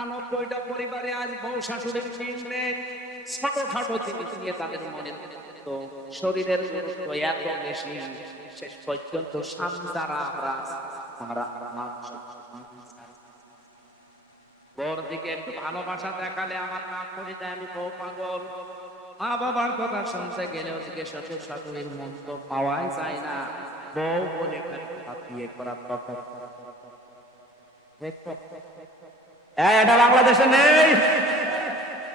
আটানব্বইটা পরিবারে আজ বউ শাশুড়ির নেই ছোটখাটো জিনিস নিয়ে তাদের মনে তো শরীরের গুরুত্ব এত বেশি শেষ পর্যন্ত সান্তারা আমরা আমরা মাংস বউর দিকে একটু ভালোবাসা দেখালে আমার নাম করে দেয়, আমি বউ পাগল। মা বাবার কথা শুনতে গেলে ওদিকে শ্বশুর শাশুড়ির মন তো পাওয়াই যায় না। বউ বলে বিয়ে করার কথা এটা বাংলাদেশে নেই।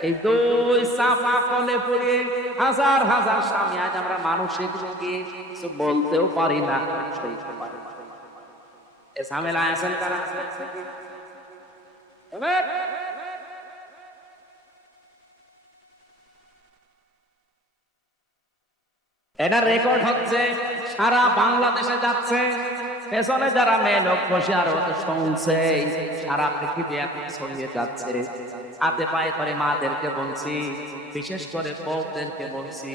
এই দুই কলে পড়ে হাজার হাজার স্বামী আজ আমরা রোগী কিছু বলতেও পারি না। এ আছেন এটা রেকর্ড হচ্ছে সারা বাংলাদেশে যাচ্ছে। পেছনে যারা মেয়ে লোক বসে আর ওটা শুনছে, সারা পৃথিবী এখন ছড়িয়ে যাচ্ছে। হাতে পায়ে করে মাদেরকে বলছি, বিশেষ করে বউদেরকে বলছি,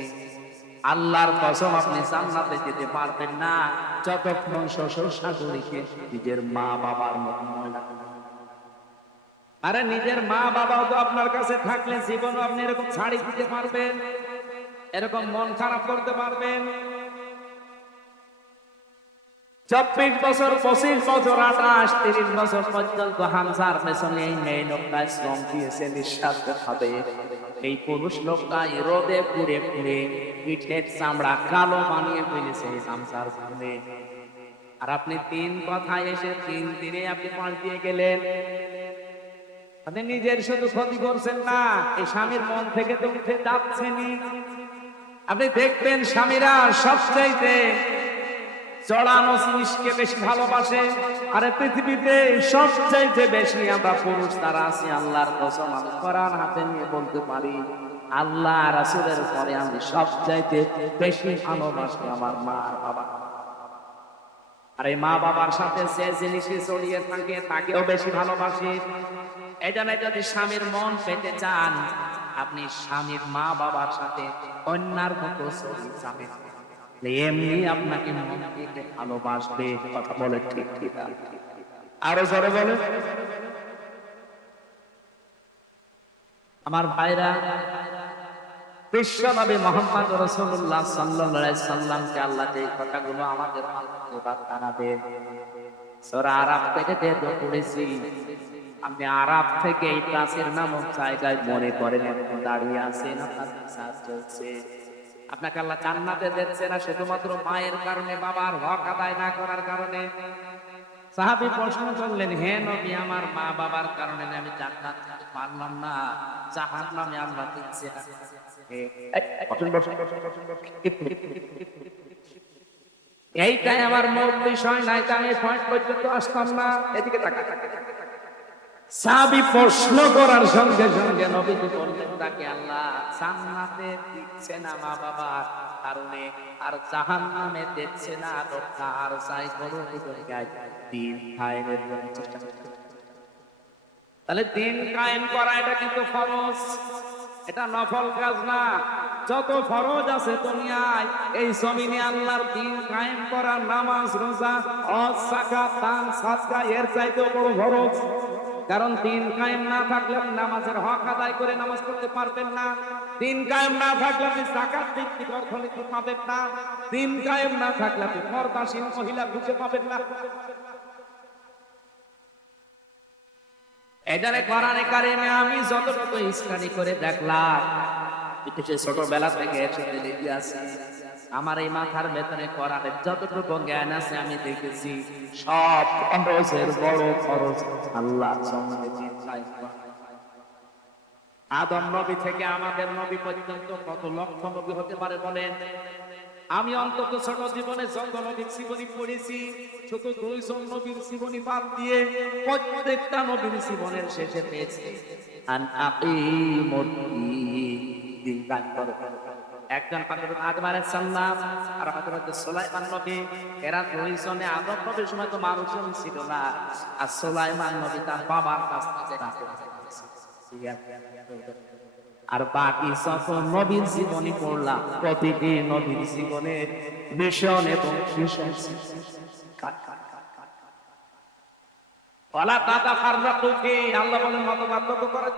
আল্লাহর কসম আপনি জান্নাতে যেতে পারবেন না, যতক্ষণ শ্বশুর শাশুড়িকে নিজের মা বাবার মতো মনে আরে নিজের মা বাবাও তো আপনার কাছে থাকলে জীবনও আপনি এরকম ছাড়ি দিতে পারবেন, এরকম মন খারাপ করতে পারবেন। চব্বিশ বছর, পঁচিশ বছর, আঠাশ, তিরিশ বছর পর্যন্ত হামসার পেছনে এই লোকটা শ্রম দিয়েছে নিঃশ্বাস খাবে এই পুরুষ লোকটা রোদে পুড়ে পুড়ে পিঠের চামড়া কালো বানিয়ে ফেলেছে হামসার সামনে। আর আপনি তিন কথায় এসে তিন দিনে আপনি পাল্টিয়ে গেলেন। আপনি নিজের শুধু ক্ষতি করছেন না, এই স্বামীর মন থেকে তো উঠে যাচ্ছেনই। আপনি দেখবেন স্বামীরা সবচাইতে চড়ানো জিনিসকে বেশি ভালোবাসে। আর পৃথিবীতে সবচাইতে বেশি আমরা পুরুষ তারা আছি, আল্লাহর কসম আমি কোরআন হাতে নিয়ে বলতে পারি, আল্লাহ রাসূলের পরে আমি সবচাইতে বেশি ভালোবাসি আমার মা আর বাবা। আর মা বাবার সাথে যে জিনিসে জড়িয়ে থাকে, তাকেও বেশি ভালোবাসি। এই যদি স্বামীর মন পেতে চান, আপনি স্বামীর মা বাবার সাথে কন্যার মতো জড়িয়ে যাবেন। এমনি আপনাকে ভালোবাসবে কথা বলে ঠিক ঠিক আরও জোরে বলে। আমার ভাইরা, বিশ্বনবী মোহাম্মদ রসুল্লাহ সাল্লাল্লাহু সাল্লামকে আল্লাহ যে কথাগুলো আমাদের এবার জানাবে সোরা আরব থেকে যেহেতু পড়েছি আপনি আরব থেকে এই প্রাচীর নামক জায়গায় মনে করেন দাঁড়িয়ে আছেন, আপনার চলছে আপনাকে আল্লাহ জান্নাতে দিচ্ছে না, শুধুমাত্র মায়ের কারণে, বাবার হক আদায় না করার কারণে। সাহাবি প্রশ্ন করলেন, হে নবী, আমার মা বাবার কারণে আমি জান্নাত পারলাম না? জাহান্নামে আল্লাহ দিচ্ছে। এইটাই আমার মূল বিষয় নাই আমি পয়েন্ট পর্যন্ত আসতাম না। এদিকে তাকা সাবি প্রশ্ন করার সঙ্গে সঙ্গে নবীজি বললেন তাকে আল্লাহ জান্নাতে দিচ্ছে না মা বাবার কারণে, আর জাহান্নামে দিচ্ছে না, লোকটা আর দিন চেষ্টা তাহলে দিন কায়েম করা এটা কিন্তু ফরজ। এটা নফল কাজ না। যত ফরজ আছে দুনিয়ায়, এই জমিনে আল্লাহর দিন কায়েম করা, নামাজ, রোজা, হজ, যাকাত, দান, সাদকা, এর চাইতেও বড় ফরজ। কারণ দিন কায়েম না থাকলে নামাজের হক আদায় করে নামাজ পড়তে পারবেন না। দিন কায়েম না থাকলে আপনি জাকাত ভিত্তিক অর্থনীতি পাবেন না। দিন কায়েম না থাকলে আপনি পর্দাসীন মহিলা খুঁজে পাবেন না। এখানে কোরআনে কারিমে আমি যতটুকু ইসলামি করে দেখলাম ছোটবেলা থেকে একসাথে আমার এই মাথার ভেতরে যতটুকু জ্ঞান আছে আমি দেখেছি, সব খরচের বড় খরচ আল্লাহ আদম নবী থেকে আমাদের নবী পর্যন্ত কত লক্ষ নবী হতে পারে বলেন? আমি অন্তত ছোট জীবনে নবীর জীবনী পড়েছি ছোট দুইজন নবীর জীবনী বাদ দিয়ে প্রত্যেকটা নবীর জীবনের শেষে পেয়েছি। দিন কায়েম করো। একজন হযরত আদম আলাইহিস সালাম আর হযরত সুলাইমান নবী। এরা দুইজনে আদম নবীর সময় তো মানুষজন ছিল না। আর সুলাইমান নবী তার বাবার কাছ থেকে আর বাকি যত নবীর জীবনী পড়লাম। প্রতিটি নবীর জীবনের মিশন এবং মিশন আল্লাহ বলেন মত পার্থক্য করে।